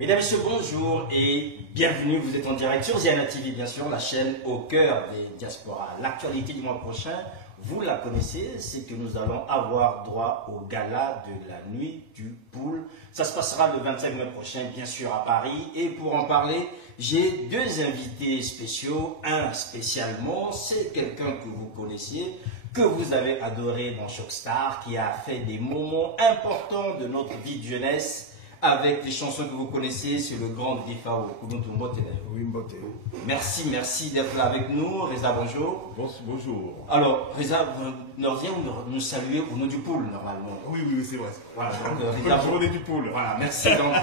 Mesdames et messieurs, bonjour et bienvenue. Vous êtes en direct sur Ziana TV, bien sûr, la chaîne au cœur des diasporas. L'actualité du mois prochain, vous la connaissez, c'est que nous allons avoir droit au gala de la nuit du poule. Ça se passera le 25 mai prochain, bien sûr, à Paris. Et pour en parler, j'ai deux invités spéciaux. Un spécialement, c'est quelqu'un que vous connaissiez, que vous avez adoré dans Shockstar, qui a fait des moments importants de notre vie de jeunesse. Avec les chansons que vous connaissez, c'est le grand Difao. Oui, Mbote. Merci d'être là avec nous. Reza, bonjour. Bonjour. Alors, Reza, vous vient nous saluer au nom du pool, normalement. Oui, c'est vrai. Voilà, donc, Reza, journée du pool. Voilà, merci. Donc,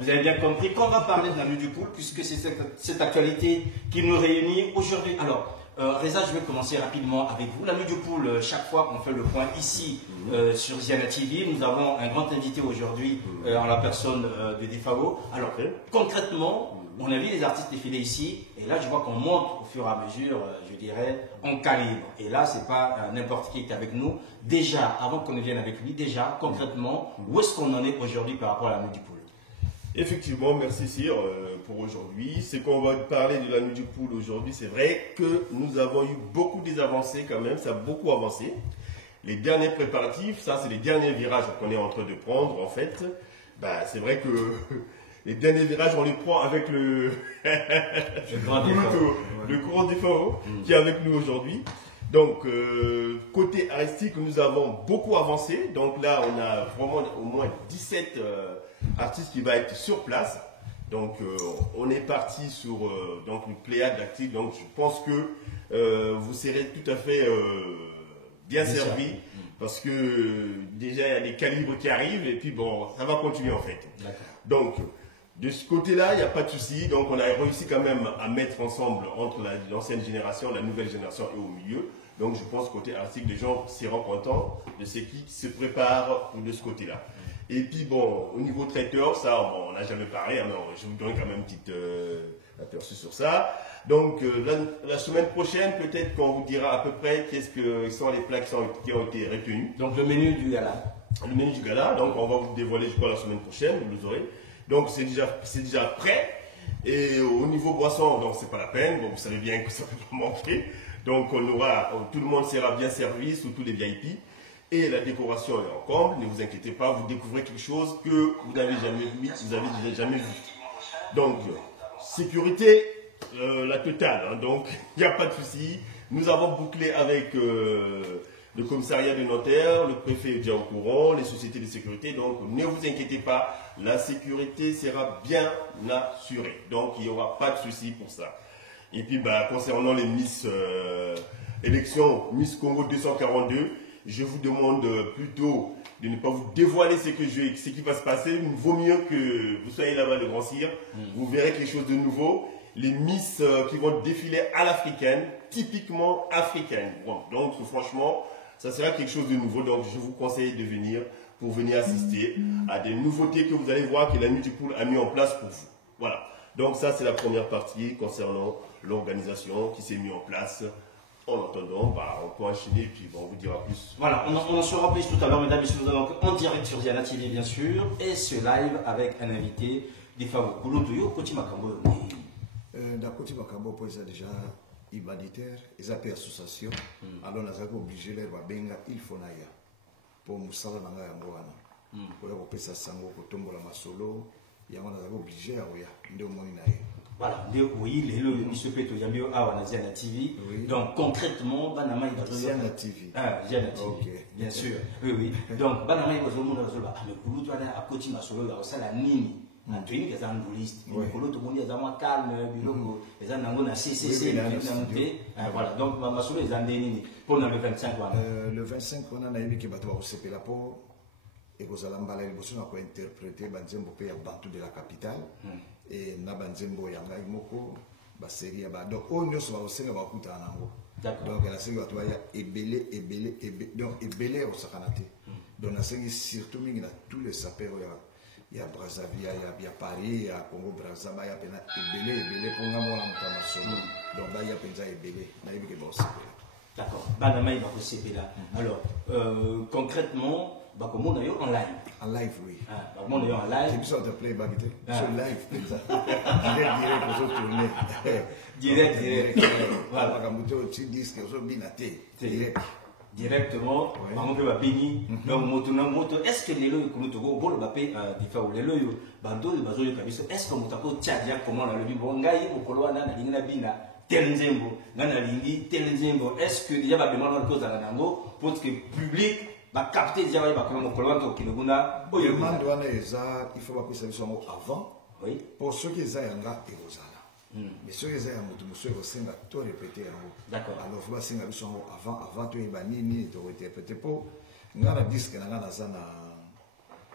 vous avez bien compris qu'on va parler de la nuit du pool, puisque c'est cette actualité qui nous réunit aujourd'hui. Alors, Reza, je vais commencer rapidement avec vous. La nuit du pool, chaque fois on fait le point ici sur Ziana TV, nous avons un grand invité aujourd'hui en la personne de Difao. Alors, concrètement, on a vu les artistes défiler ici, et là je vois qu'on monte au fur et à mesure, je dirais, en calibre. Et là, c'est pas n'importe qui est avec nous. Déjà, avant qu'on ne vienne avec lui, déjà, concrètement, où est-ce qu'on en est aujourd'hui par rapport à la nuit du pool? Effectivement, merci Cyr pour aujourd'hui. C'est qu'on va parler de la nuit du pool aujourd'hui. C'est vrai que nous avons eu beaucoup des avancées quand même, ça a beaucoup avancé. Les derniers préparatifs, ça c'est les derniers virages qu'on est en train de prendre en fait. Bah, c'est vrai que les derniers virages on les prend avec le courant Difao qui est avec nous aujourd'hui. Donc, côté artistique, nous avons beaucoup avancé. Donc là, on a vraiment au moins 17 artistes qui vont être sur place. Donc, on est parti sur donc une pléiade d'actifs. Donc, je pense que vous serez tout à fait bien servis. Parce que déjà, il y a des calibres qui arrivent. Et puis, bon, ça va continuer en fait. Donc, de ce côté-là, il n'y a pas de souci. Donc, on a réussi quand même à mettre ensemble entre l'ancienne génération, la nouvelle génération et au milieu. Donc, je pense côté artistique, les gens seront contents de ce qui se prépare de ce côté-là. Et puis, bon, au niveau traiteur, ça, bon, on n'a jamais parlé. Hein, je vous donne quand même un petit aperçu sur ça. Donc, la semaine prochaine, peut-être qu'on vous dira à peu près quels sont les plats qui ont été retenus. Donc, le menu du gala. Le menu du gala. Donc, on va vous dévoiler, je crois, la semaine prochaine. Vous aurez. Donc, c'est déjà prêt. Et au niveau boisson, donc, c'est pas la peine. Bon, vous savez bien que ça peut pas manquer. Donc, tout le monde sera bien servi, surtout les VIP. Et la décoration est en comble. Ne vous inquiétez pas, vous découvrez quelque chose que vous n'avez jamais vu. Donc, sécurité, la totale. Hein, donc, il n'y a pas de souci. Nous avons bouclé avec le commissariat de notaire, le préfet est déjà au courant, les sociétés de sécurité. Donc, ne vous inquiétez pas, la sécurité sera bien assurée. Donc, il n'y aura pas de souci pour ça. Et puis, bah, concernant les Miss élections, Miss Congo 242, je vous demande plutôt de ne pas vous dévoiler ce qui va se passer. Il vaut mieux que vous soyez là-bas, le grand sire. Vous verrez quelque chose de nouveau. Les Miss qui vont défiler à l'africaine, typiquement africaine. Bon, donc, franchement, ça sera quelque chose de nouveau. Donc, je vous conseille de venir pour venir assister à des nouveautés que vous allez voir que la nuit du pool a mis en place pour vous. Voilà. Donc, ça, c'est la première partie concernant l'organisation qui s'est mise en place. En attendant, bah, on peut enchaîner et puis bon, on vous dira plus. Voilà, on en saura plus tout à l'heure, mesdames et messieurs. Nous allons en direct sur Ziana TV, bien sûr, et ce live avec un invité, Difao. Koulountouyo, Koti Makambo. Dans Koti Makambo, ils ont déjà humanitaire, ils ont fait association. Alors, nous avons obligé de faire il faut naïa pour Moussala Nanga Yangoana. Pour la ça sango, pour tomber la masolo, il y a obligé à oya, de moins naïa. Voilà, oui, le monsieur Peto Yambio a on a Ziana TV. Donc concrètement, Banama il va Ziana TV. Ah, Ziana TV. Bien sûr. Oui. Donc Banama il va jouer mon réseau là. Mais pour nous, à côté ma solo là, ça la nini. Antoine qui est un bouliste. Pour l'autre monde, ils ont calme, bureau, ils ont un CCC, voilà. Donc ma solo ils ont des nini. Pour le 25 le 25 on a eu qui va devoir se payer la peau. Et vous allez emballer, vous allez interpréter Banzembo Pé à Bantu de la capitale. Et na Banzembo Yanga Imoko, Basserie, donc on ne soit aussi le Bakuta Anango. Donc la série va trouver ébélé, donc ébélé au Sakanate. Donc la série surtout, il y a tous les sapeurs, il y a Brazzaville, il y a Paris, il y a Congo Brazzaville, il y a ébélé, pour nga mona mukama solo. Donc là il y a penza ébélé, na yebike ba aussi. D'accord. Banama il va aussi là. Alors concrètement. bah comment on est en live. En live, oui. Ah, bah comment on est en live. C'est une sorte de playback, sur live, comme ça. Direct, aux autres tournées. Direct. Voilà. Tu dis que vous direct. Directement, on peut béni. Donc, moto, est-ce que les lois, comme tu vois, bon, bapé, des fois, les lois, bando, les bateaux, est-ce que vous avez tchadia, comment on a le dit, bon, gaï, au coloa, na, na, bina, tel nzembo, na, tel nzembo, est-ce que déjà, bah, demande une cause à la nango, pour que le public, bah, capter, déjà, bah, comme au coloa, qui ne guna, oh, il faut pas que ça soit avant. Oui. Pour ceux qui ont un gars, et vous allez. Mais ceux qui ont un monsieur, vous avez tout répété en haut. D'accord. Alors, il faut passer avant, tu es banni, ni tu répété pour. Nous avons un disque, nous avons une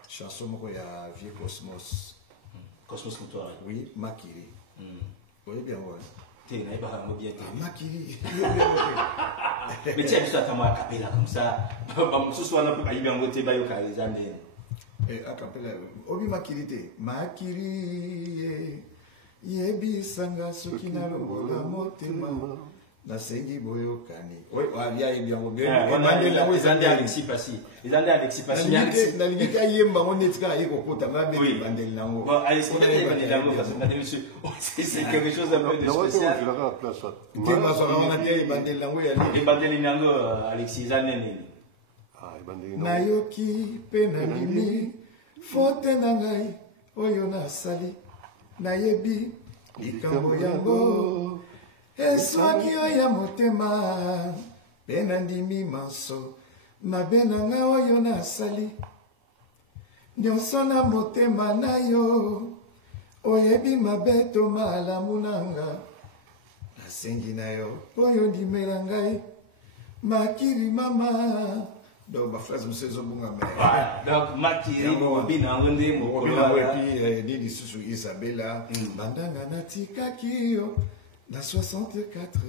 chanson, il y a Vieux Cosmos. Cosmos Moutoir. Oui, Makiri. Oui, bien, oui. Tu es pas bien. Makiri. Mais tu as vu ça, tu as capé là comme ça. Ce soir, on a pu bien voter, bah, les années. Et à capella, Obi Makiri, Makiri. Yebi sanga soki na lobola motema na sengi boyo kani. Oui, ya yebi yango bien. Les Andés Alexis Passi. Les Andés Alexis Passi. Na limite yemba on etka yeko kota na be bandel nango. Bon, allez, c'est pas bandel nango parce que monsieur, c'est quelque chose d'un peu de spécial. Tema so na te bandel nango ya les bandel nango Alexis Zanene. Ah, bandel nango. Nayoki pe na limi fote na ngai oyo na sali. Nayebi likambo yango eswaki oya motema mpe nandimi manso mabe na nga oyo nasali nyonso na motema na yo oyebi mabe to malamu na nga nasengi na yo oyo ndimela ngai makiri mama. Donc, ma phrase, monsieur Zobunga, donc, Makiri, Mobina, Wende, Mobina, et puis, Nidisusu Isabella, Bandanga Natika Kyo, na 64,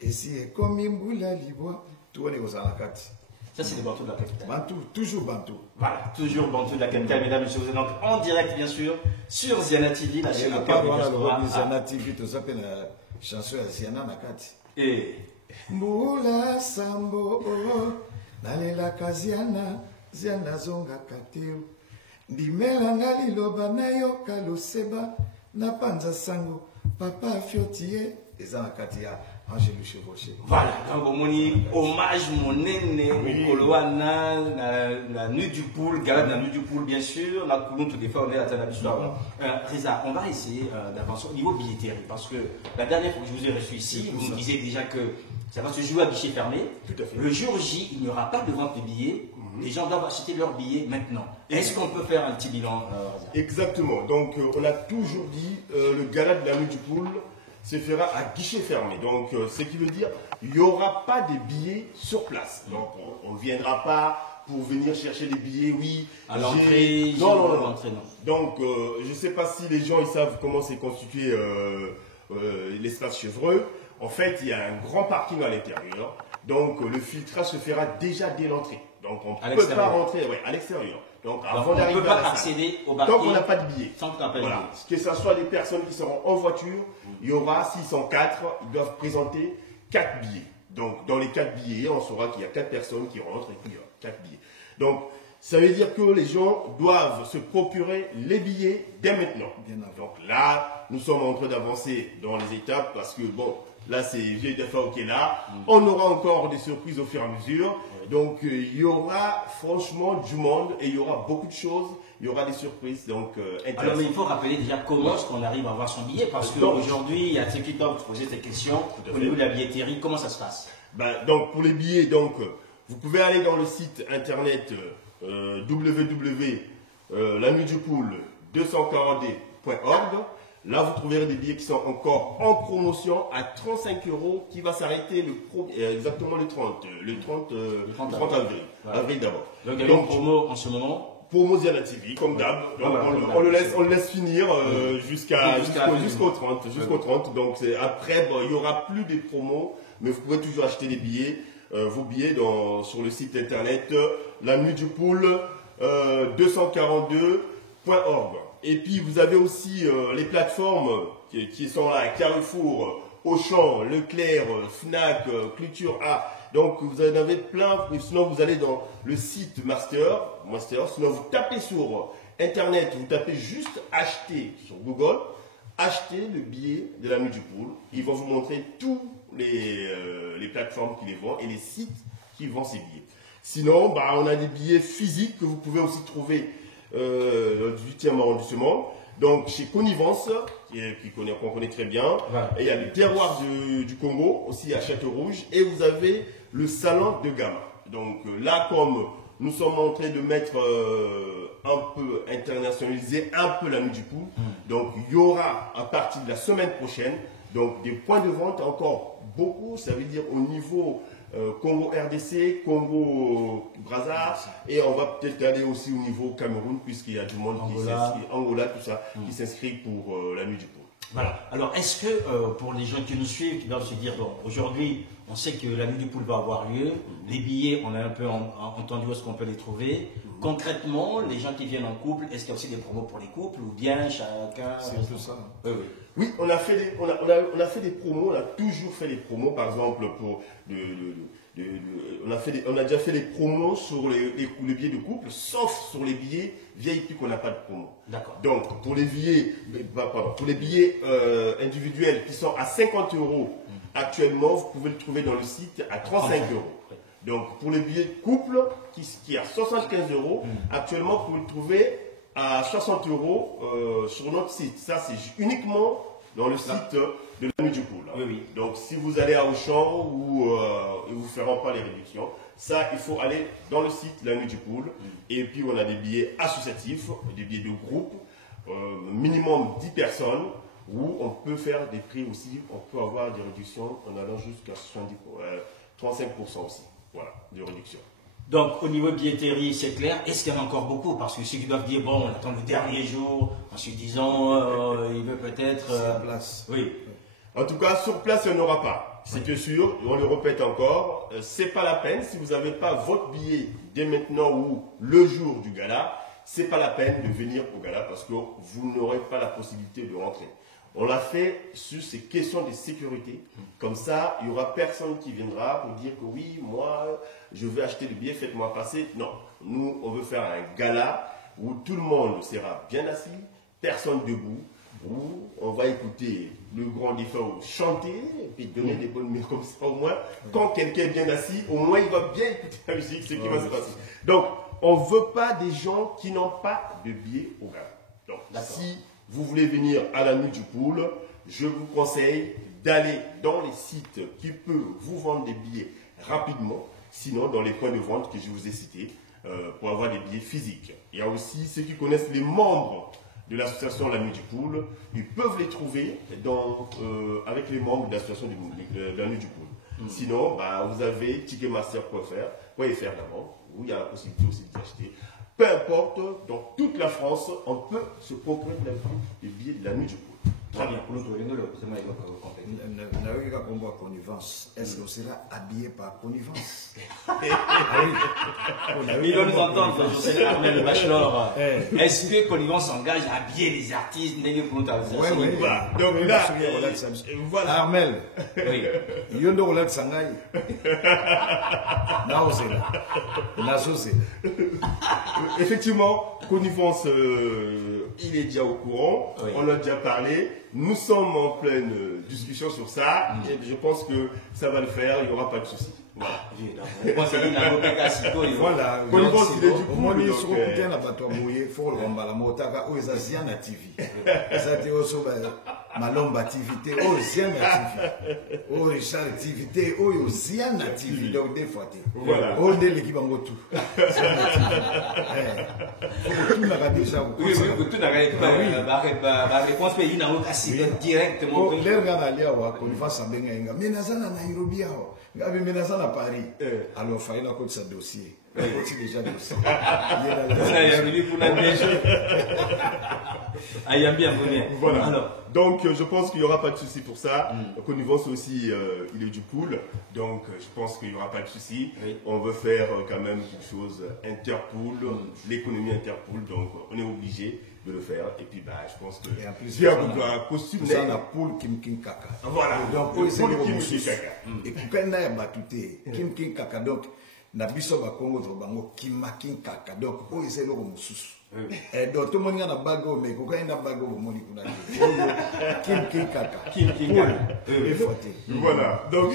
et si est comme Imboula Libois, tout est aux Alakati. Ça, c'est les Bantous de la capitale. Bantou, toujours Bantou. Voilà, toujours Bantou de la capitale, mesdames et messieurs. Vous êtes donc en direct, bien sûr, sur Ziana TV, la chaîne au cœur de Diaspora. Ziana TV, tout ça, la chanson à Ziana Nakati. Et. Mboula Sambo, nalela kaziana ziana zonga kateo ndimelanga liloba nayoka loseba na panza sango papa fiotie eza na kati ya Angèle Chevauché. Voilà, donc on hommage monene au Koloana, la nuit du poule, galade la nuit du poule bien sûr, la couloute des fois on est à la histoire. Reza, on va essayer d'avancer au niveau billetterie parce que la dernière fois que je vous ai reçu ici, vous me disiez déjà que ça va se jouer à guichet fermé. Tout à fait. Le jour J, il n'y aura pas de vente de billets. Les gens doivent acheter leurs billets maintenant. Est-ce qu'on peut faire un petit bilan, Reza? Exactement. Donc, on a toujours dit le gala de la nuit du poule se fera à guichet fermé. Donc, ce qui veut dire il n'y aura pas de billets sur place. Donc, on ne viendra pas pour venir chercher des billets, oui. À l'entrée, non. Donc, je ne sais pas si les gens ils savent comment s'est constitué l'espace Chevreux. En fait, il y a un grand parking à l'intérieur. Donc, le filtrage se fera déjà dès l'entrée. Donc, on ne peut pas rentrer à l'extérieur. Donc, avant d'arriver à la salle, au parking, tant qu'on n'a pas de billets. Voilà. Que ce soit les personnes qui seront en voiture, il y aura, s'ils sont 4, ils doivent présenter 4 billets. Donc, dans les 4 billets, on saura qu'il y a 4 personnes qui rentrent et puis il y aura 4 billets. Donc, ça veut dire que les gens doivent se procurer les billets dès maintenant. Donc là, nous sommes en train d'avancer dans les étapes parce que, bon, là, c'est GDFA qui est là. On aura encore des surprises au fur et à mesure. Donc, il y aura franchement du monde et il y aura beaucoup de choses. Il y aura des surprises. Donc, alors, mais il faut rappeler déjà comment est-ce qu'on arrive à avoir son billet parce qu'aujourd'hui, il y a ceux qui doivent poser cette question au niveau de la billetterie. Comment ça se passe? Donc, pour les billets, donc, vous pouvez aller dans le site internet www.lanuitdupoule240d.org. Là, vous trouverez des billets qui sont encore en promotion à 35 € qui va s'arrêter exactement le 30 avril. Voilà. Avril d'abord. Donc, il y a une promo en ce moment. Promo Ziana TV, comme d'hab. Donc, on le laisse finir jusqu'au 30. Jusqu'au 30. Donc, après, il n'y aura plus de promos, mais vous pouvez toujours acheter des billets, vos billets sur le site internet lanuitdupoule242.org. Et puis, vous avez aussi les plateformes qui sont là, Carrefour, Auchan, Leclerc, Fnac, Culture A. Donc vous en avez plein. Sinon vous allez dans le site Master. Sinon vous tapez sur Internet, vous tapez juste acheter sur Google. Achetez le billet de la nuit du pool. Ils vont vous montrer tous les plateformes qui les vendent et les sites qui vendent ces billets. Sinon, on a des billets physiques que vous pouvez aussi trouver dans le 18e arrondissement. Donc, chez Connivence, qu'on connaît très bien. Voilà. Et il y a le terroir du Congo, aussi à Château-Rouge. Et vous avez le salon de Gama. Donc là, comme nous sommes en train de mettre un peu internationaliser un peu la nuit du pool. Donc, il y aura à partir de la semaine prochaine donc des points de vente encore beaucoup. Ça veut dire au niveau Congo RDC, Congo Brazza, et on va peut-être aller aussi au niveau Cameroun, puisqu'il y a du monde qui s'inscrit, Angola, tout ça, qui s'inscrit pour la nuit du pool. Voilà. Alors, est-ce que pour les gens qui nous suivent, qui doivent se dire, bon, aujourd'hui, on sait que la nuit du pool va avoir lieu, les billets, on a un peu entendu où est-ce qu'on peut les trouver. Concrètement, les gens qui viennent en couple, est-ce qu'il y a aussi des promos pour les couples ou bien chacun? C'est un peu ça. Oui, on a fait des promos, on a toujours fait des promos, par exemple, pour on a déjà fait des promos sur les billets de couple, sauf sur les billets VIP qu'on n'a pas de promo. D'accord. Donc, pour les billets, individuels qui sont à 50 €, actuellement, vous pouvez le trouver dans le site à 35 €. Donc, pour les billets de couple qui est à 75 €, actuellement, vous pouvez le trouver à 60 € sur notre site. Ça, c'est uniquement dans le site de la nuit du pool. Oui. Donc, si vous allez à Auchan ou ils ne vous feront pas les réductions, ça, il faut aller dans le site de la nuit du pool. Et puis, on a des billets associatifs, des billets de groupe, minimum 10 personnes, où on peut faire des prix aussi. On peut avoir des réductions en allant jusqu'à 35% aussi. Voilà, de réduction. Donc, au niveau billetterie, c'est clair. Est-ce qu'il y en a encore beaucoup? Parce que ceux qui doivent dire, bon, on attend le dernier jour, en se disant, il veut peut-être. Sur place. Oui. En tout cas, sur place, il n'y en aura pas. C'est sûr, on le répète encore, c'est pas la peine. Si vous n'avez pas votre billet dès maintenant ou le jour du gala, c'est pas la peine de venir au gala parce que vous n'aurez pas la possibilité de rentrer. On l'a fait sur ces questions de sécurité. Comme ça, il n'y aura personne qui viendra pour dire que oui, moi, je vais acheter le billet, faites-moi passer. Non, nous, on veut faire un gala où tout le monde sera bien assis, personne debout, où on va écouter le grand défunt chanter et puis donner des bonnes musiques comme ça. Au moins, quand quelqu'un est bien assis, au moins, il va bien écouter la musique, ce qui va se passer. Donc, on ne veut pas des gens qui n'ont pas de billet au gala. Donc, si vous voulez venir à la nuit du pool, je vous conseille d'aller dans les sites qui peuvent vous vendre des billets rapidement, sinon dans les points de vente que je vous ai cités, pour avoir des billets physiques. Il y a aussi ceux qui connaissent les membres de l'association La Nuit du Pool, ils peuvent les trouver avec les membres de l'association de La Nuit du Pool. Sinon, vous avez ticketmaster.fr d'abord, où il y a la possibilité aussi d'acheter. Peu importe, dans toute la France, on peut se procurer des billets de la nuit du pool. Très bien. Connivence. Est-ce qu'on sera habillé par connivence? Il doit nous entendre, José Armel Bachelor. Est-ce que Connivence s'engage à habiller les artistes? Oui. Donc là, voilà. Armel. Oui. Yondo Roland Sangai. Effectivement, Connivence, il est déjà au courant. Oui. On a déjà parlé. Nous sommes en pleine discussion sur ça. Et je pense que ça va le faire. Il n'y aura pas de souci. Voilà. Voilà. Connivence, il est du coup. Il faut le rembala motaka ou Zaziana TV. Ça dit aussi Malomba TV, oh Ziana TV, oh Richard TV, oh Ziana TV. Donc des fois, voilà. Oh de l'équipe en tout. Tout n'a pas déjà. Oui, tout n'a pas. La réponse pays n'a aucun directement. Les gars d'aller à Connivence à Benga, mais Nazana Nairobi, Gabi Menazana à Paris. Alors, il faut qu'il sa dossier. C'est déjà dossier. Voilà. Alors. Donc, je pense qu'il n'y aura pas de souci pour ça. Connivence aussi, il est du pool. Donc, je pense qu'il n'y aura pas de souci. Oui. On veut faire quand même quelque chose interpool, l'économie interpool. Donc, on est obligé de le faire. Et puis, je pense que et en plus, j'ai un costume. Ça, on a Poul Kim King Kaka. Voilà. Donc, Poul c'est le Kim Kim Kaka. Et puis, quand on a battuté, Kim King Kaka, donc, na biso ba Congo to bango Kim King Kaka. Donc, c'est le Moussus. Et donc, tout le monde a un bago, mais quand il y a un bago, on Kim King Kaka. Kim King Kaka. Voilà. Donc,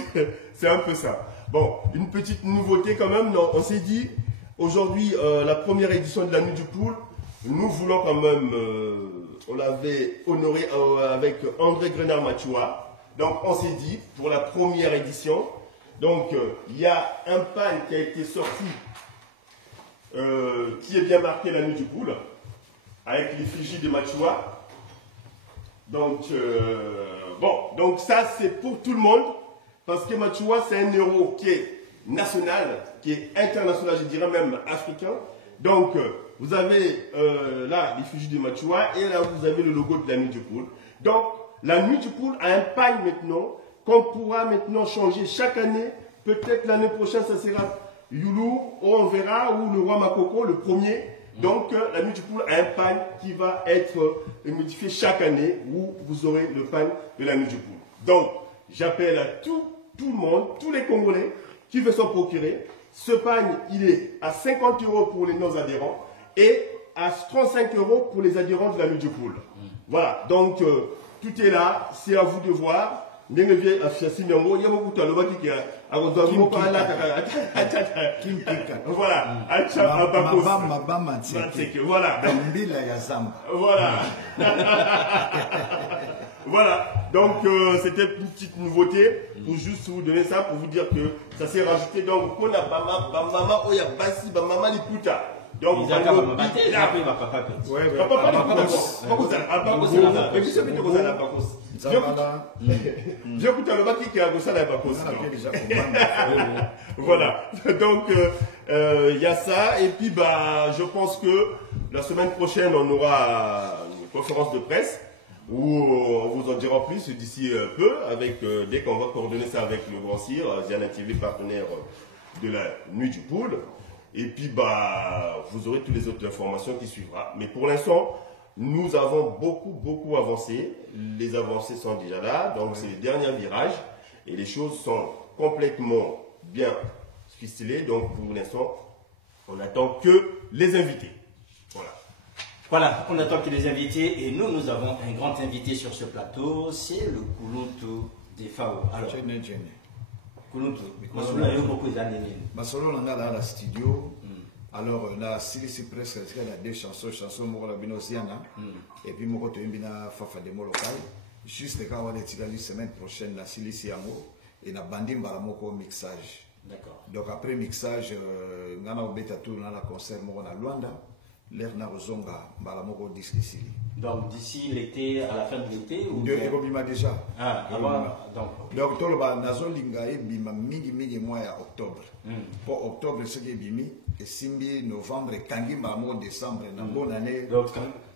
c'est un peu ça. Bon, une petite nouveauté quand même. Non, on s'est dit, aujourd'hui, la première édition de la Nuit du Poule, nous voulons quand même, on l'avait honoré avec André Grenard-Machoua. Donc, on s'est dit, pour la première édition, donc, il y a un pan qui a été sorti, qui est bien marqué la Nuit du Poule, avec l'effigie de Machoua. Donc, donc ça, c'est pour tout le monde, parce que Machoua, c'est un héros qui est national, qui est international, je dirais même africain. Donc, vous avez là l'effigie de Machoua et là, vous avez le logo de la Nuit du Poule. Donc, la Nuit du Poule a un pagne maintenant qu'on pourra maintenant changer chaque année. Peut-être l'année prochaine, ça sera Youlou, ou on verra, ou le roi Makoko, le premier. Donc, la Nuit du Poule a un pagne qui va être modifié chaque année où vous aurez le pagne de la Nuit du Poule. Donc, j'appelle à tout le monde, tous les Congolais qui veulent s'en procurer. Ce pagne, il est à 50 € pour les non-adhérents et à 35 € pour les adhérents de la Nuit du Poule. Voilà, donc tout est là, c'est à vous de voir. Voilà. Voilà. Voilà. Donc c'était une petite nouveauté pour juste vous donner ça, pour vous dire que ça s'est rajouté. Donc on a Bamama Oya Basi Bamama Liputa. Donc ils appellent papa. Voilà, donc il y a ça, et puis je pense que la semaine prochaine on aura une conférence de presse où on vous en dira plus d'ici peu, dès qu'on va coordonner ça avec le Grand Sire, Ziana TV, partenaire de la Nuit du Poule. Et puis, vous aurez toutes les autres informations qui suivront. Mais pour l'instant, nous avons beaucoup avancé. Les avancées sont déjà là. Donc, c'est les derniers virages. Et les choses sont complètement bien ficelées. Donc, pour l'instant, on n'attend que les invités. Voilà, on attend que les invités. Et nous avons un grand invité sur ce plateau. C'est le Kouloutou des FAO. Alors, Kouloutou, Masolo a eu beaucoup d'années. Masolo, on a là la studio. Alors, là, si presque, il y a deux chansons, Moro Binosiana, et puis Moro Toimbina Fafa de Molokai. Juste quand on est la semaine prochaine, la Silici Amo, et la Bandi Mbaramoko mixage. D'accord. Donc, après mixage, on a un tour dans la concert Moro na Luanda, l'air na Rozonga, Mbaramoko disque ici. Donc, d'ici l'été, à la fin de l'été ou de Ebobima déjà. Ah, avant, donc, tout le monde, Nazolinga et Bima, mingi mois à octobre. Pour octobre, c'est que Bimi, et Simbi, novembre, Kangi, Mamo, décembre, une bonne année. Donc,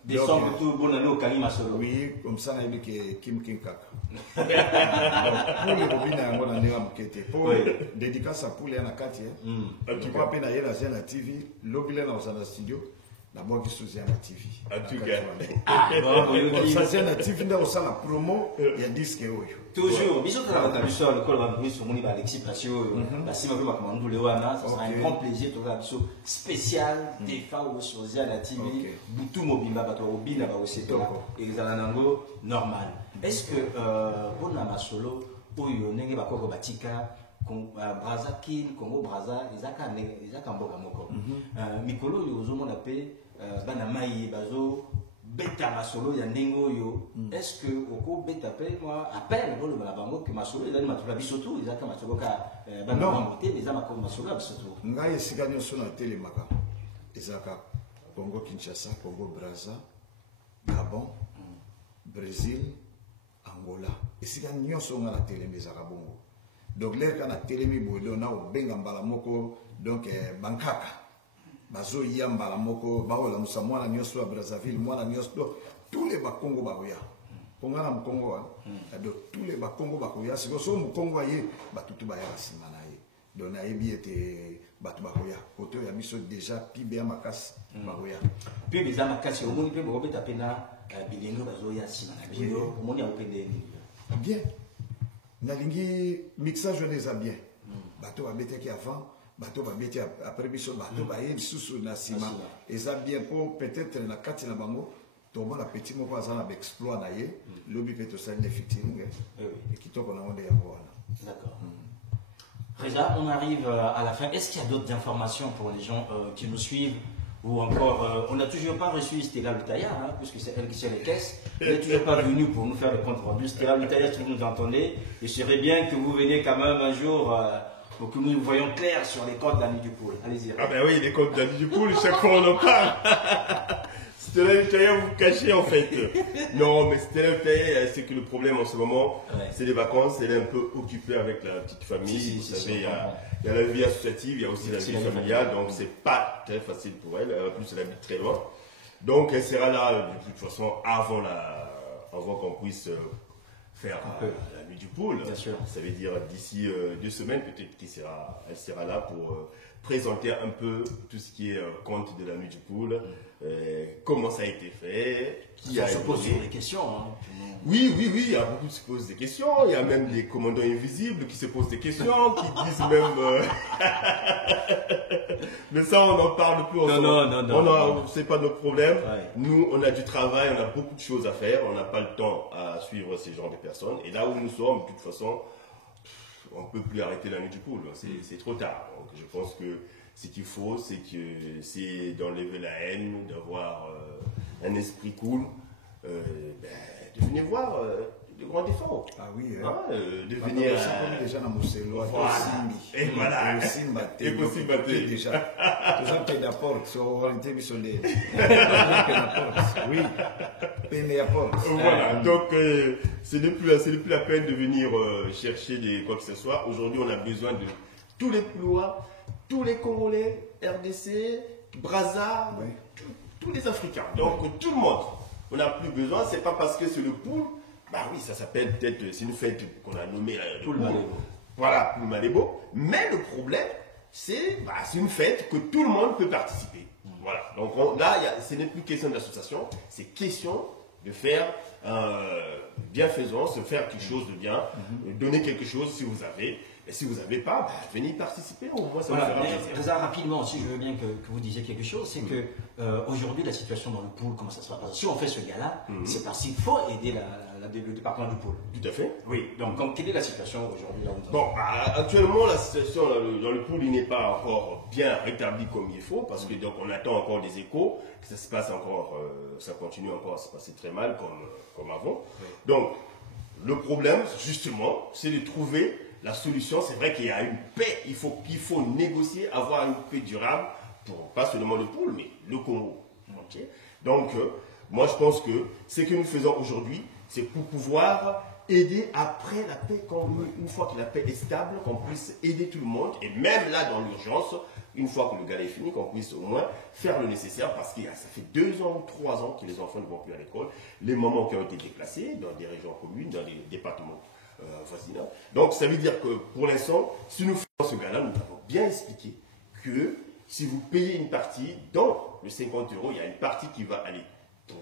décembre, tout bonne année au Kangi Masolo. Oui, comme ça, on a dit que Kim King Kaka. Donc, pour les bobines, on a dit que pour dédicace à Poule et à Nakati, tu vois, à la Ziana TV, l'obile dans un studio. D'abord, qui sous Ziana TV. En tout cas, ça Ziana TV, dans la promo, il y a 10 qui toujours, bisous à la télévision, le col va venir sur mon Alexis Patio, la Sima Vima Commando Lewana, ça sera un grand plaisir de faire un spécial des FAO sur Ziana TV, Boutou Mobimba, Bato Obina, Baoseto, et Zalanango, normal. Est-ce que, on a ma solo, Oyo, Nenge Bakoko Batika, Braza Kin, Congo Braza, Isaka Mboka Moko. Mikolo, Yozo, mon appel, Banamaï, Bazo, Beta Masolo, Yandengo, Yo. Est-ce que Oko Beta moi appelle le Malabango que Masolo, il a ma bisoto, Isaka Masolo, Banamamoté, les Amako Masolo, Bisoto. Ngaye Sigano sur la télé, Maka. Isaka, Congo Kinshasa, Congo Braza, Gabon, Brésil, Angola. Et Sigano sur la télé, mais Arabongo. Donc, là, quand on a télémi, on a benga mbalamoko, donc bankaka. Bazo yam mbalamoko, baola musamwana nyoslo à Brazzaville, mwana nyoslo, tous les Bakongo baoya. Congo na Congo, donc tous les Bakongo baoya. Si vous avez Congo aye, batutu baya simana ye. Donc, na ebi était batu baoya. Koto ya biso déjà pibé makas bakoya. Puis les amakasi au monde peut me taper na bilingo bazoya sima na bino au monde ya opende. Bien. Nalingi mixage des bien. Bateau babetaki avant, bateau babeti après biso, bateau baye sous na sima. Et ça bien pour peut-être na kati na bango. Tout la petit mot pas en exploit d'ailleurs, lobby peut tout ça une fitting et qui tourne en dehors. D'accord. Reza, on arrive à la fin. Est-ce qu'il y a d'autres informations pour les gens qui nous suivent ou encore, on n'a toujours pas reçu Stella Lutaya, hein, puisque c'est elle qui sait les caisses. Elle n'est toujours pas venue pour nous faire le compte rendu. Stella Lutaya, si vous nous entendez, il serait bien que vous veniez quand même un jour pour que nous voyons clair sur les comptes de la nuit du pool. Allez-y. Ah ben oui, les comptes de la nuit du pool, chaque fois on en parle. Stella Lutaya, vous cachez en fait. Non, mais Stella Lutaya, c'est que le problème en ce moment, c'est les vacances. Elle est un peu occupée avec la petite famille. Vous savez, il y a la vie associative, il y a aussi la vie familiale. Donc, c'est pas très facile pour elle. En plus, elle habite très loin. Donc, elle sera là, de toute façon, avant qu'on puisse faire la nuit du pool. Bien sûr. Ça veut dire d'ici 2 semaines, peut-être qu'elle sera là pour présenter un peu tout ce qui est compte de la nuit du pool. Comment ça a été fait, qui a se pose des questions. Hein. Oui, il y a beaucoup qui se posent des questions. Il y a même des commandants invisibles qui se posent des questions, qui disent même. Mais ça, on n'en parle plus. Non. C'est pas notre problème. Ouais. Nous, on a du travail, on a beaucoup de choses à faire. On n'a pas le temps à suivre ces genres de personnes. Et là où nous sommes, de toute façon, on ne peut plus arrêter la nuit du pool. C'est trop tard. Donc, je pense que ce qu'il faut, c'est d'enlever la haine, d'avoir un esprit cool, de venir voir de grands efforts. Ah oui, de venir. Déjà dans Mousselo, et voilà. Et possible déjà. Tout ça, tu es d'accord, sur orienté visuel. Oui, peine à porte. Voilà, donc ce n'est plus la peine de venir chercher quoi que ce soit. Aujourd'hui, on a besoin de tous les Poulois, tous les Congolais, RDC, Brazza, tous les Africains. Donc tout le monde. On n'a plus besoin, c'est pas parce que c'est le pool, bah oui, ça s'appelle peut-être, c'est une fête qu'on a nommée tout le Malébo. Voilà, tout le Malébo. Mais le problème, c'est une fête que tout le monde peut participer. Voilà. Donc là, ce n'est plus question d'association, c'est question de faire bienfaisance, de faire quelque chose de bien, donner quelque chose si vous avez. Et si vous n'avez pas, venez participer, au moins ça vous fera plaisir. Rapidement, si je veux bien que vous disiez quelque chose, c'est que aujourd'hui, la situation dans le pool, comment ça se passe? Si on fait ce gala, c'est parce qu'il faut aider le département du pool. Tout à fait. Oui, donc quelle est la situation aujourd'hui là où Bon, actuellement, la situation dans le pool, il n'est pas encore bien rétabli comme il faut, parce que donc, on attend encore des échos, que ça se passe encore, ça continue encore à se passer très mal comme avant. Oui. Donc, le problème, justement, c'est de trouver la solution. C'est vrai qu'il y a une paix, il faut négocier, avoir une paix durable, pour pas seulement le pool, mais le Congo. Okay? Donc, moi je pense que ce que nous faisons aujourd'hui, c'est pour pouvoir aider après la paix, une fois que la paix est stable, qu'on puisse aider tout le monde, et même là dans l'urgence, une fois que le gala est fini, qu'on puisse au moins faire le nécessaire, parce que ça fait 2 ans ou 3 ans que les enfants ne vont plus à l'école, les mamans qui ont été déplacées dans des régions communes, dans des départements voisinants. Donc ça veut dire que pour l'instant, si nous faisons ce gala, nous avons bien expliqué que si vous payez une partie, dans le 50 €, il y a une partie qui va aller dans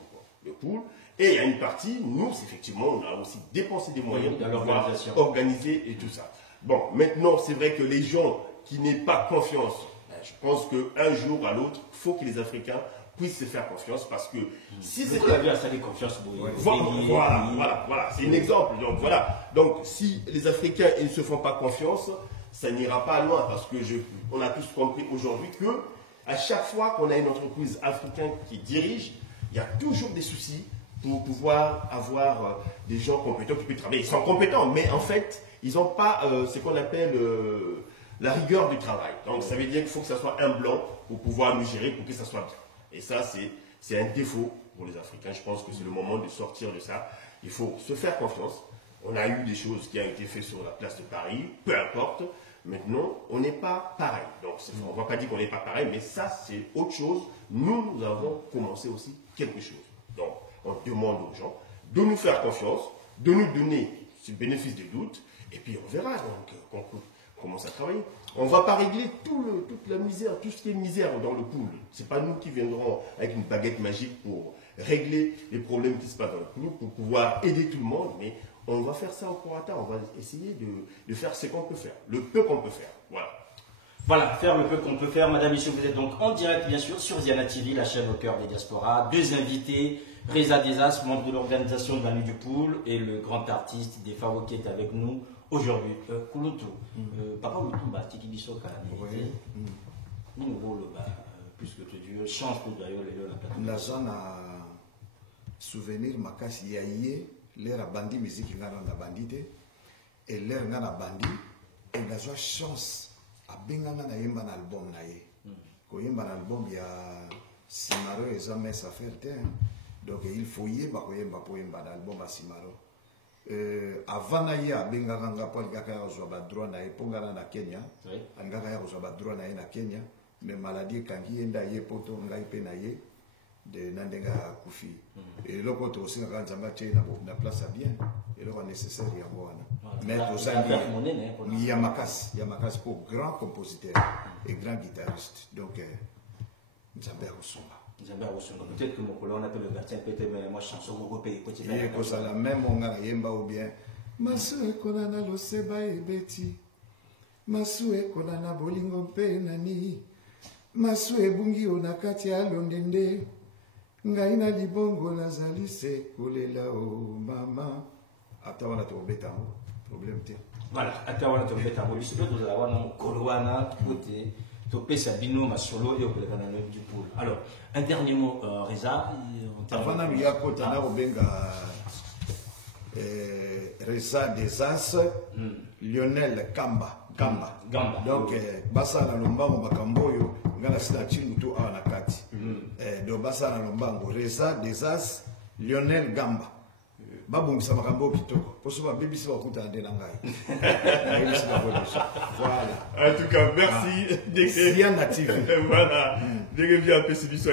le pool, et il y a une partie, nous, effectivement, on a aussi dépensé des moyens pour pouvoir organiser et tout ça. Bon, maintenant, c'est vrai que les gens qui n'aient pas confiance, je pense qu'un jour à l'autre, il faut que les Africains puissent se faire confiance, parce que si c'est... Vous avez installé confiance, voilà, c'est un exemple. Donc voilà, donc si les Africains ne se font pas confiance, ça n'ira pas loin, parce que on a tous compris aujourd'hui que à chaque fois qu'on a une entreprise africaine qui dirige, il y a toujours des soucis pour pouvoir avoir des gens compétents qui peuvent travailler. Ils sont compétents, mais en fait, ils n'ont pas ce qu'on appelle la rigueur du travail. Donc ça veut dire qu'il faut que ça soit un blanc pour pouvoir nous gérer, pour que ça soit bien. Et ça, c'est un défaut pour les Africains. Je pense que c'est le moment de sortir de ça. Il faut se faire confiance. On a eu des choses qui ont été faites sur la place de Paris, peu importe. Maintenant, on n'est pas pareil. Donc, on ne va pas dire qu'on n'est pas pareil, mais ça, c'est autre chose. Nous avons commencé aussi quelque chose. Donc, on demande aux gens de nous faire confiance, de nous donner ce bénéfice de doute, et puis on verra. Donc, commence à travailler. On ne va pas régler toute la misère, tout ce qui est misère dans le pool. Ce n'est pas nous qui viendrons avec une baguette magique pour régler les problèmes qui se passent dans le pool, pour pouvoir aider tout le monde, mais on va faire ça au prorata, on va essayer de faire ce qu'on peut faire, le peu qu'on peut faire. Voilà. Voilà, faire le peu qu'on peut faire. Madame, Monsieur, vous êtes donc en direct, bien sûr, sur Ziana TV, la chaîne au cœur des diasporas. Deux invités, Reza Desas, membre de l'organisation de la Nuit du Pool, et le grand artiste des Favo qui est avec nous aujourd'hui. Kouloutou, Papa Kouloutou, Tiki Bisoka, plus que tu dis, chance pour d'ailleurs les deux. La zone a souvenir, Makas Yaye, l'air a bandi musique, il a bandité, et l'air n'a bandi, et il a chance. Abengana na yemba na album na ye. Ko yemba na album ya Simaro ezame sa faire donc il faut yemba ko yemba po yemba na album a Simaro. Avant na ye abengana nga po ngaka ya zo ba droit na ye pongana na Kenya. Ngaka ya zo ba droit na ye na Kenya, mais maladie kangi enda ye poto ngai pe na ye de nandenga kufi. Et loko to aussi na nzamba che na place bien. Et loko nécessaire ya bwana. Mais il y a Makas pour grand compositeur et grand guitariste. Donc, Nzambe Rousumba. Peut-être que mon collègue appelle le gardien, peut-être mais moi chanson européenne. Et que ça la même on a yemba ou bien. Masu ekonana lo seba ebeti. Masu ekonana bolingo mpe nani. Masu ebungi onakati ya londende. Ngai na libongo nazali se kolela o mama. Ata wana to betango. Voilà, attends, tu vas vous avoir un Koloana, côté, tu peux Sabino, ma solo et au du pool. Alors, un dernier mot, Reza. Avant de dire que tu as Reza Desas, Lionel Gamba. Donc, Bassa na Lombango Bakamboyo, Gana Sinachi tout à la carte. Donc, Bassa na Lombango, Reza Desas, Lionel Gamba. Babungisa makambo kitoko poso ba bebisi ba kuta ndela ngai. Voilà. En tout cas, merci. Ziana TV. Voilà. Dès que vient un peu Sibiso,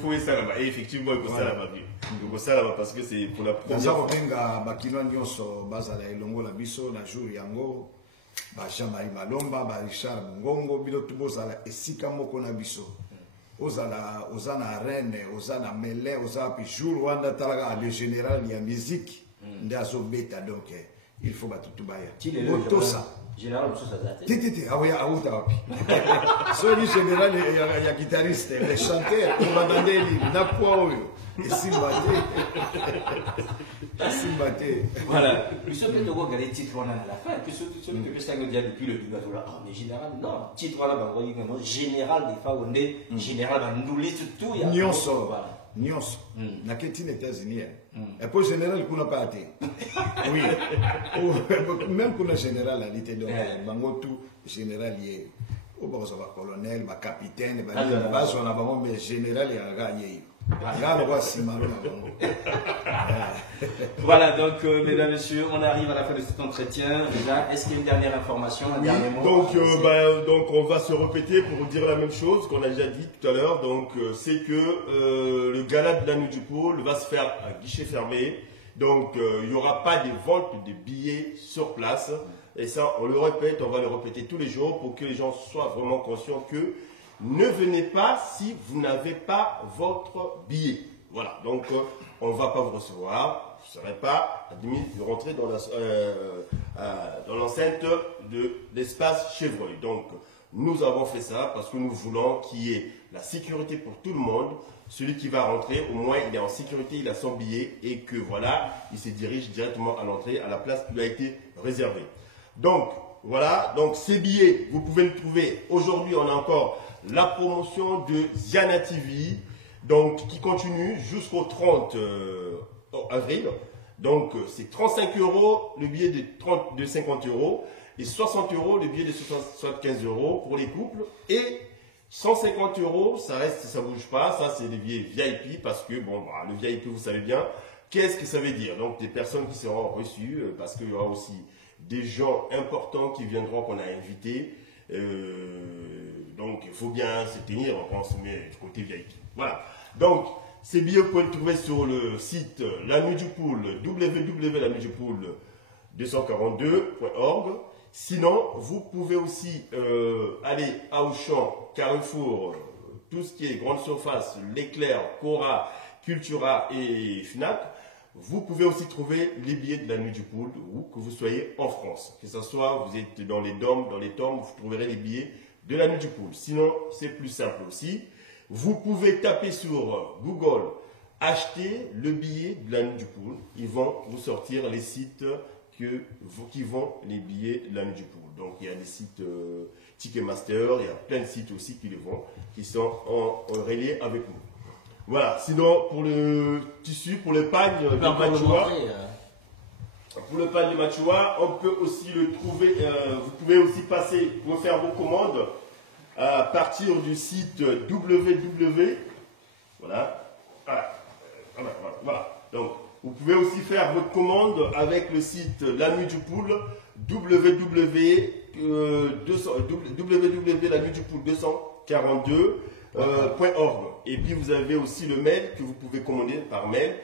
pour ça là-bas. Et effectivement, il faut ça là-bas. Donc ça là-bas parce que c'est pour la première fois. Benga bakino nyonso bazala elongo la biso na jour yango ba Jean-Marie Malomba, ba Richard Ngongo bilo tubozala esika moko na biso. Ozana Rennes, Ozana Melé, Ozana Pijour, Wanda Talaga, le général, il y a musique, Ndazo Beta, donc il faut battre tout baya. Botosa. Général, ça date. Titi, ah oui, ah oui, soit le général, il y a guitariste, les chanteurs, les bandandeli, Napoyo, et Simbate. Voilà. Puis ce que tu regardes les titres, on a à la fin. Puis ce que tu peux savoir depuis le début, mais général, non. Titre, on a un général des fois, on est général, on nous lit tout. Nyonso. Nyonso. Naketine États-Unis. Et pour général, il n'y a pas été. Oui. Même pour le général, il était donc, tout général, il est. Au bord de colonel, capitaine, mais général, il y a gagné. Voilà, donc mesdames et messieurs, on arrive à la fin de cet entretien. Est-ce qu'il y a une dernière information, un dernier mot? Donc on va se répéter pour dire la même chose qu'on a déjà dit tout à l'heure. Donc c'est que le gala de la Nuit du Pool va se faire à guichet fermé. Donc il n'y aura pas de vente de billets sur place. Et ça, on le répète, on va le répéter tous les jours pour que les gens soient vraiment conscients que ne venez pas si vous n'avez pas votre billet. Voilà, donc on ne va pas vous recevoir. Vous ne serez pas admis de rentrer dans l'enceinte de l'espace Chevreuil. Donc nous avons fait ça parce que nous voulons qu'il y ait la sécurité pour tout le monde. Celui qui va rentrer, au moins il est en sécurité, il a son billet et que voilà, il se dirige directement à l'entrée, à la place qui lui a été réservée. Donc voilà, donc ces billets, vous pouvez le trouver. Aujourd'hui, on a encore la promotion de Ziana TV, donc qui continue jusqu'au 30 avril. Donc c'est 35 € le billet de 50 € et 60 € le billet de 75 € pour les couples et 150 €, ça reste, ça bouge pas, ça c'est des billets VIP parce que bon, bah, le VIP vous savez bien, qu'est-ce que ça veut dire? Donc des personnes qui seront reçues parce qu'il y aura aussi des gens importants qui viendront qu'on a invités. Donc il faut bien se tenir, on se met du côté VIP. Voilà. Donc ces billets vous pouvez les trouver sur le site La Nuit du Pool, www.lanuitdupool242.org. Sinon, vous pouvez aussi aller à Auchan, Carrefour, tout ce qui est grande surface, L'Éclair, Cora, Cultura et Fnac. Vous pouvez aussi trouver les billets de la nuit du pool, ou que vous soyez en France. Que ce soit, vous êtes dans les DOM, vous trouverez les billets de la nuit du pool. Sinon, c'est plus simple aussi. Vous pouvez taper sur Google, acheter le billet de la nuit du pool. Ils vont vous sortir les sites qui vendent les billets de la nuit du pool. Donc, il y a des sites Ticketmaster, il y a plein de sites aussi qui les vendent, qui sont en relais avec nous. Voilà, sinon pour le tissu, pour le pagne de Machua, on peut aussi le trouver, vous pouvez aussi passer pour faire vos commandes à partir du site www. Voilà. Donc, vous pouvez aussi faire votre commande avec le site La Nuit du Pool, www.lanuitdupool242.org. Et puis vous avez aussi le mail que vous pouvez commander par mail,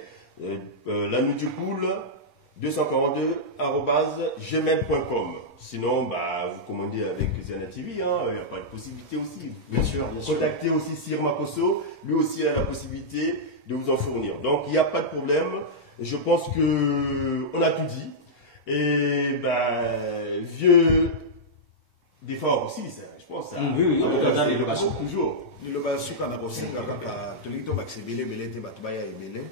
lanuitdupool242@gmail.com. Sinon, vous commandez avec Ziana TV, il n'y a pas de possibilité aussi. Bien sûr. Contactez aussi Sir Makoso, lui aussi a la possibilité de vous en fournir. Donc il n'y a pas de problème. Je pense qu'on a tout dit. Et vieux d'effort aussi, ça, je pense. Oui, toujours. liloba suka na kosenga kaka tolingi to bakisa ebele te bato baya ebele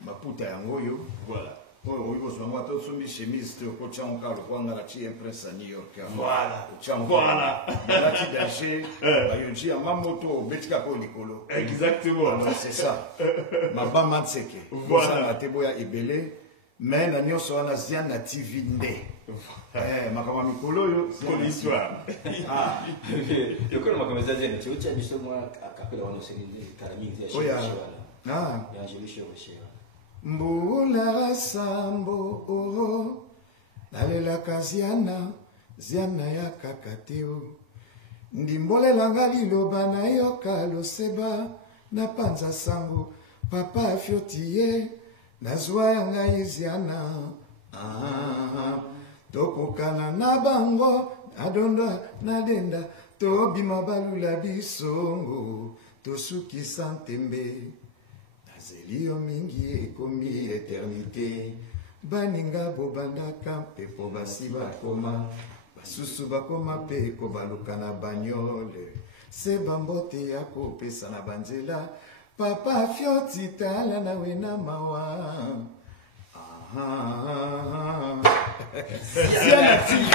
baputa yango oyo voilà oyo oyi kozwa ngo ata osombi chemise te okotyango kaka lokwanga na ti imprince ya new york olati danger bayonji yanga moto obeti kaka oyo likolo exactement c'est ça mabamba nseke bosanga te boya ebele mais na nyonso wana zia na tv nde makambo mikolo oyo pour l'histoire lokolo makambo eza zene tiotia biso mwa akapela wana osengeli kala mingi ya shirishira mbula sambo nalelaka ziana ya kakateo ndimbolelanga liloba nayoka loseba na panza sango papa afioti ye nazwa yanga iziana tokokana na bango nadonda nadenda tobima balula bisongo tosukisa ntembe nazeli yo mingi ekomi eternité baninga bobandaka mpepo basi bakoma basusu bakoma mpe kobaluka na banyole se bambote ya kopesa na banzela papa fioti tala nawe na mawa Ziana TV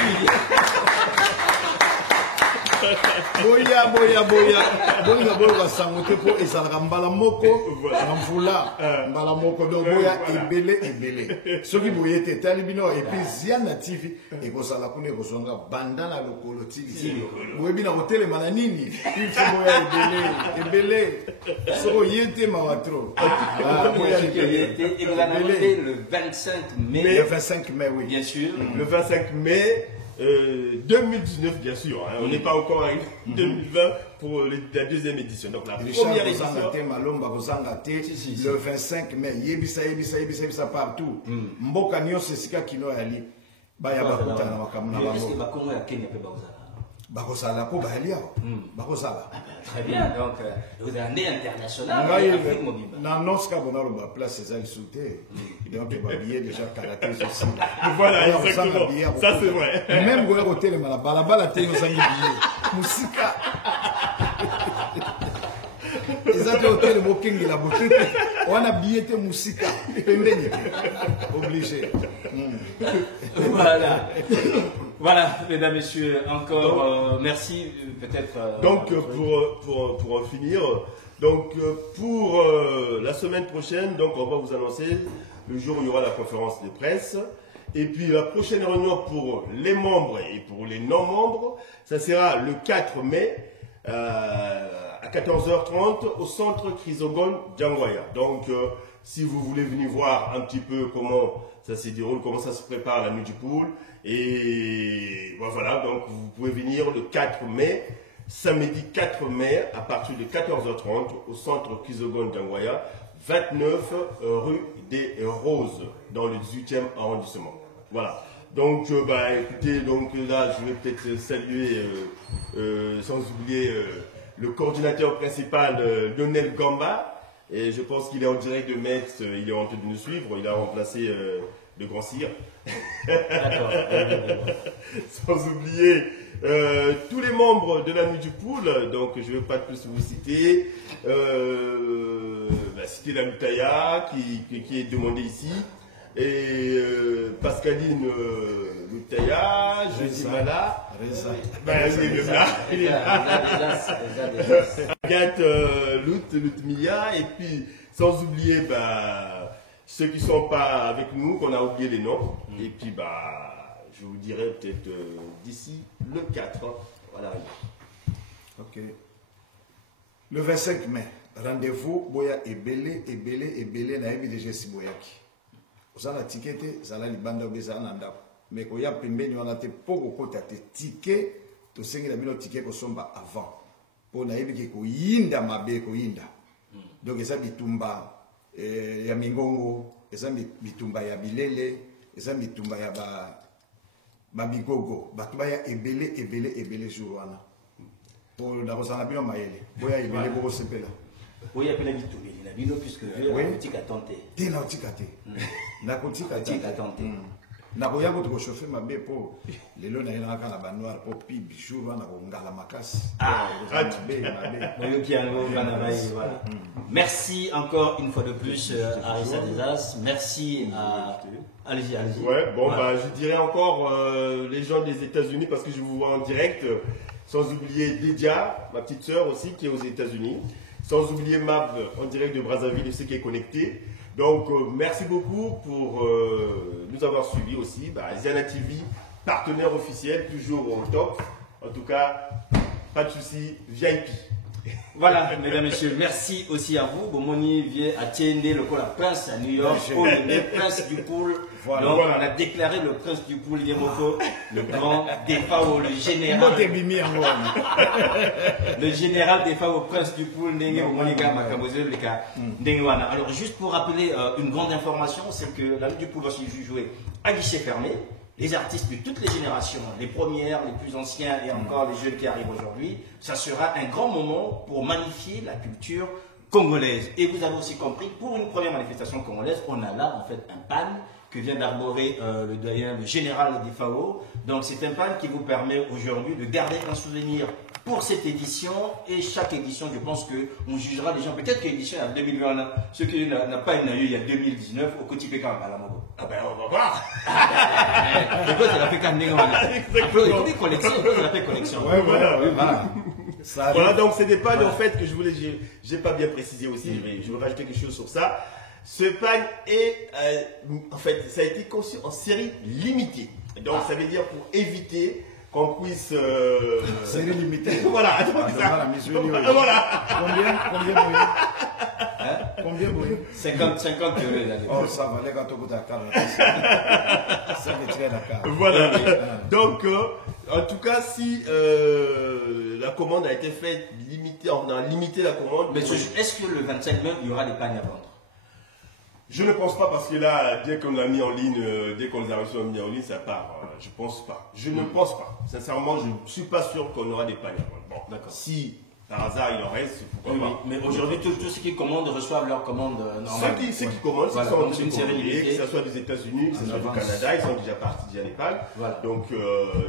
boya bolinga basango te mpo ezalaka mbala moko na mvula mbala moko donc boya ebele soki boye te etali bino epuis Ziana TV ekozala kuna ekozonga banda na lokolo tili boyebi na kotelema na nini ifo boya ebele soko ye te mawa tro le 25 mai. Le 25 mai, oui. Bien sûr. Le 25 mai 2019, bien sûr. On n'est pas encore en 2020 pour la deuxième édition. Donc la première édition. Le 25 mai. Yebisa partout. Mboka nyonso esika kino yali. Baya bakutana makamuna bango. Bakosala ko balia bakosala très bien donc vous êtes né international na noska bonalo ba place ezali souté donc ba billet déjà karaté aussi voilà exactement ça c'est vrai même goye hôtel mala balabala te yosangi billet musika ezate hôtel bokengela botete wana billet te musika pembeni obligé Voilà, mesdames, messieurs, encore merci, peut-être. Donc, pour en finir, donc pour la semaine prochaine, donc on va vous annoncer le jour où il y aura la conférence de presse. Et puis la prochaine réunion pour les membres et pour les non-membres, ça sera le 4 mai à 14h30 au centre Chrysogone Djangwaya. Donc, si vous voulez venir voir un petit peu comment ça se déroule, comment ça se prépare la nuit du pool. Et voilà, donc vous pouvez venir le 4 mai, samedi 4 mai, à partir de 14h30 au centre Chrysogone Djangwaya, 29 rue des Roses, dans le 18e arrondissement. Voilà. Donc, bah, écoutez, donc là, je vais peut-être saluer, sans oublier le coordinateur principal, Lionel Gamba. Et je pense qu'il est en direct de Metz, il est en train de nous suivre, il a remplacé le grand sire. D'accord. Sans oublier tous les membres de la nuit du pool, donc je ne vais pas plus vous citer. Citer la Lutaya qui est demandée ici. Et Pascaline Lutaya, Jésus Mala, Agathe Lutmia, et puis sans oublier ceux qui ne sont pas avec nous, qu'on a oublié les noms. Et puis je vous dirai peut-être d'ici le 4. Voilà. Ok. Le 25 mai, rendez-vous, Boya Ebele, na yebi déjà si Boyaki. Osana ticket, zala libanda obeza na ndako. Mais koya pembeni wana te poko kota te ticket, to sengi na bino ticket ko somba avant. Po na yebi ke ko yinda mabe ko yinda. Donc eza bitumba ya mingongo, eza bitumba ya bilele, eza bitumba ya ba bigogo, batuba ya ebele jour wana. Po na kosana bino mayele. Boya ebele boko sepela. Oui, appelé Bitouli, la bino puisque je suis à tenter. T'es là, tu t'es. Na kotika tante. Na koya ko to chauffer ma be po lelo na ina kana ba noir po pi bijou wana ko ngala makasi. Merci encore une fois de plus Arissa Desas. Merci à allez-y. Ouais, bon je dirais encore les gens des États-Unis parce que je vous vois en direct, sans oublier Dedia, ma petite sœur aussi qui est aux États-Unis. Sans oublier Mab en direct de Brazzaville, ceux qui est connecté. Donc, merci beaucoup pour nous avoir suivis aussi. Ziana TV, partenaire officiel, toujours au top. En tout cas, pas de souci, VIP. Voilà, mesdames et messieurs, merci aussi à vous. Bomoni vient à Tiende, le prince à New York, le prince du pool. Voilà. Donc, on a déclaré le prince du pool, le grand Defao, le général. Le général Defao, prince du pool, alors, juste pour rappeler une grande information, c'est que la nuit du pool va se jouer à guichet fermé. Les artistes de toutes les générations, les premières, les plus anciens et encore les jeunes qui arrivent aujourd'hui, ça sera un grand moment pour magnifier la culture congolaise. Et vous avez aussi compris, pour une première manifestation congolaise, on a là en fait un pan que vient d'arborer le doyen, le général des FAO. Donc c'est un pan qui vous permet aujourd'hui de garder un souvenir pour cette édition. Et chaque édition, je pense qu'on jugera les gens. Peut-être que l'édition en 2020, ceux qui n'ont pas eu il y a 2019, au Kotipé quand même. Ah ben on va voir. C'est la fait quand même. Collection, c'est la fait collection. Ouais, voilà. Voilà, donc c'est des pannes en fait que je voulais, j'ai pas bien précisé aussi, je vais rajouter quelque chose sur ça. Ce pan est, en fait, ça a été conçu en série limitée. Donc ça veut dire pour éviter qu'on puisse... Série limitée. Voilà. Voilà. Combien vous 50 euros. Oh, ça va, les gars, tout à l'heure. Ça me tire la carte. Voilà. Donc, en tout cas, si la commande a été faite, limitée, on a limité la commande. Mais est-ce que le 25 mai, il y aura des pagnes à vendre? Je ne pense pas parce que là, dès qu'on l'a mis en ligne, dès qu'on les a reçus mis en ligne, ça part. Je pense pas. Je ne pense pas. Sincèrement, je ne suis pas sûr qu'on aura des pagnes à vendre. Bon, d'accord. Si par hasard il en reste, pourquoi pas. Mais aujourd'hui, tous ceux qui commandent reçoivent leur commande normale. Ceux qui commandent, voilà, sont une série limitée, que ce soit des États-Unis, que ce soit du Canada, ils sont déjà partis déjà Népal. Voilà. Donc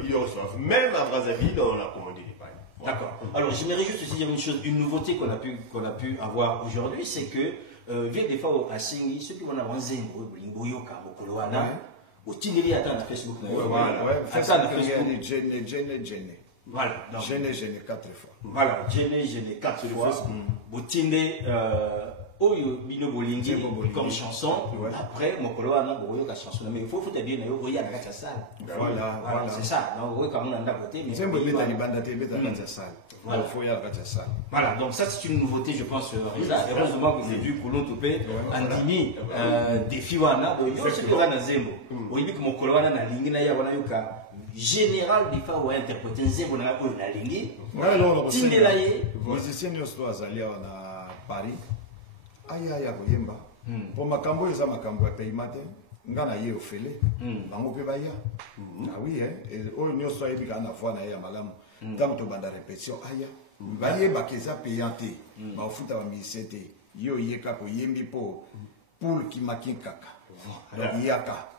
ils reçoivent. Même à Brazzaville, on a commandé des pagnes. Voilà. D'accord. Alors j'aimerais juste aussi dire une chose, une nouveauté qu'on a pu avoir aujourd'hui, c'est que des fois à Singi, ceux qui vont avoir un zengo, Boyoka, Bokoloana, au Tineli attend à Facebook. Attends à Facebook. Gêné. Voilà. Gêné 4 fois. Voilà, gêné 4 fois. Botinde, Oyo Bino Bolindi comme chanson. Après, Mokolo a la chanson. Mais il faut te dire, il y a la salle. Voilà. C'est ça. Donc, oui, comme on a côté. C'est un peu de la salle. Voilà, il faut y avoir la salle. Voilà, donc ça c'est une nouveauté, je pense, Reza. Heureusement que vous avez vu Koulon Topé, Andini, Défi Wana, ce qui va dans Zembo. Au début, Mokolo a la ligne, il y a général des fois où interpréter Zembo na la ligne. Voilà, non, Tindelaye. Musicien nous azali à Paris. Aya koyemba. Pour makambo eza makambo ya pays matin. ngana ye ofele bango pe baya ah oui hein et oyo nyonso ayebi kaka na voix na ye ya malamu ntango tobanda répétition aya bayebaka eza payant te baofuta bamusicien te ye oye kaka oyembi mpo poule kimaki kaka donc yaka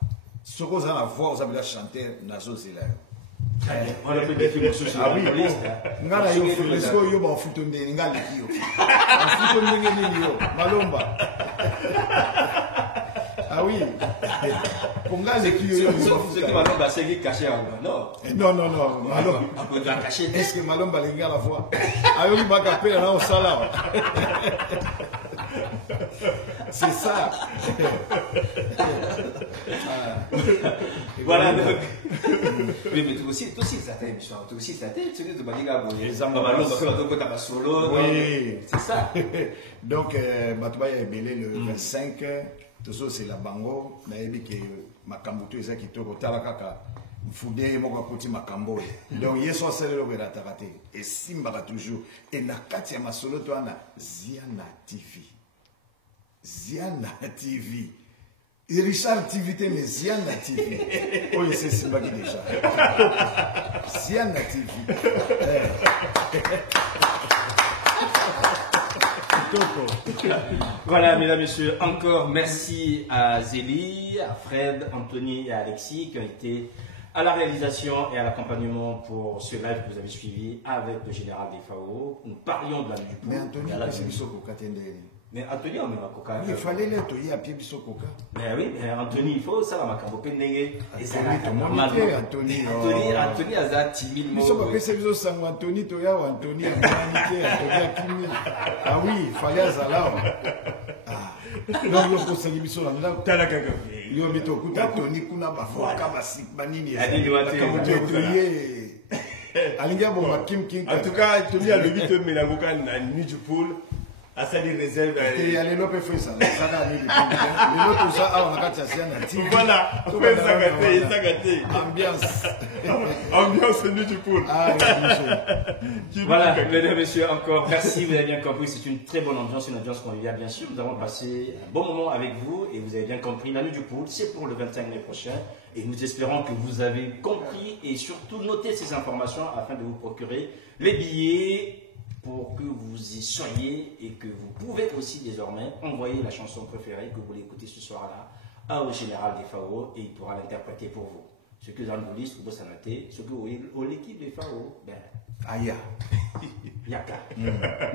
soki oza na voix ozabela chanteur nazozela yo On a fait des films sur ah oui, ngana yo ofele soki oyo baofuta ndenge nga leki yo bafuta ndenge nini yo malomba ah oui, pour nga leki yo ce qui Malomba c'est qui caché non non Malomba caché est-ce que Malomba lenga la voix ayo baka pe na osala c'est ça voilà donc oui mais tout aussi ça t'aime tout aussi ça t'aime tu te badiga boye Malomba quand on solo oui c'est ça donc Batouba est belé le 25 tout ça c'est la bango na yebi ke makambo to eza kitoko tala kaka mfude moko koti makambo donc yeso sele ko rataka te et simbaka toujours et na kati ya masolo to ana Ziana TV Richard TV te mais Ziana TV oh il c'est simbaki déjà Ziana TV Voilà, mesdames, messieurs, encore merci à Zélie, à Fred, Anthony et à Alexis qui ont été à la réalisation et à l'accompagnement pour ce live que vous avez suivi avec le général des FAO. Nous parlions de la nuit du mais Anthony, mais Anthony, on met la coca. Il fallait l'être à pied de coca. Mais oui, mais Anthony, il faut ça, la macabre pendenge. Et c'est Anthony a ça timide. Mais ça va faire ces sang Anthony, Toya ou Anthony, Anthony, ah oui, il fallait ça là. Non, il faut s'agir de ça là. Talakaga. Il y a mis au coup Anthony, kuna bafoka basik banini. En tout cas, Tony a le 8 Mélangoka na nuit du pool. À ça des réserves. Il y a les lopes fait ça. Les lopes ça ah on a qu'à tirer na team. Voilà, on fait ça gâté. Ambiance nuit du pool. Ah voilà, mesdames et messieurs, encore merci, vous avez bien compris, c'est une très bonne ambiance, une ambiance conviviale bien sûr. Nous avons passé un bon moment avec vous et vous avez bien compris, la nuit du pool, c'est pour le 25 mai prochain. Et nous espérons que vous avez compris et surtout noté ces informations afin de vous procurer les billets pour que vous y soyez et que vous pouvez aussi désormais envoyer la chanson préférée que vous voulez écouter ce soir-là au général des FAO et il pourra l'interpréter pour vous. Ce que vous en voulez, ce que vous en notez, ce que vous l'équipe des FAO, ben, aïe. Yaka.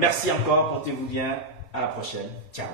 Merci encore, portez-vous bien, à la prochaine. Ciao.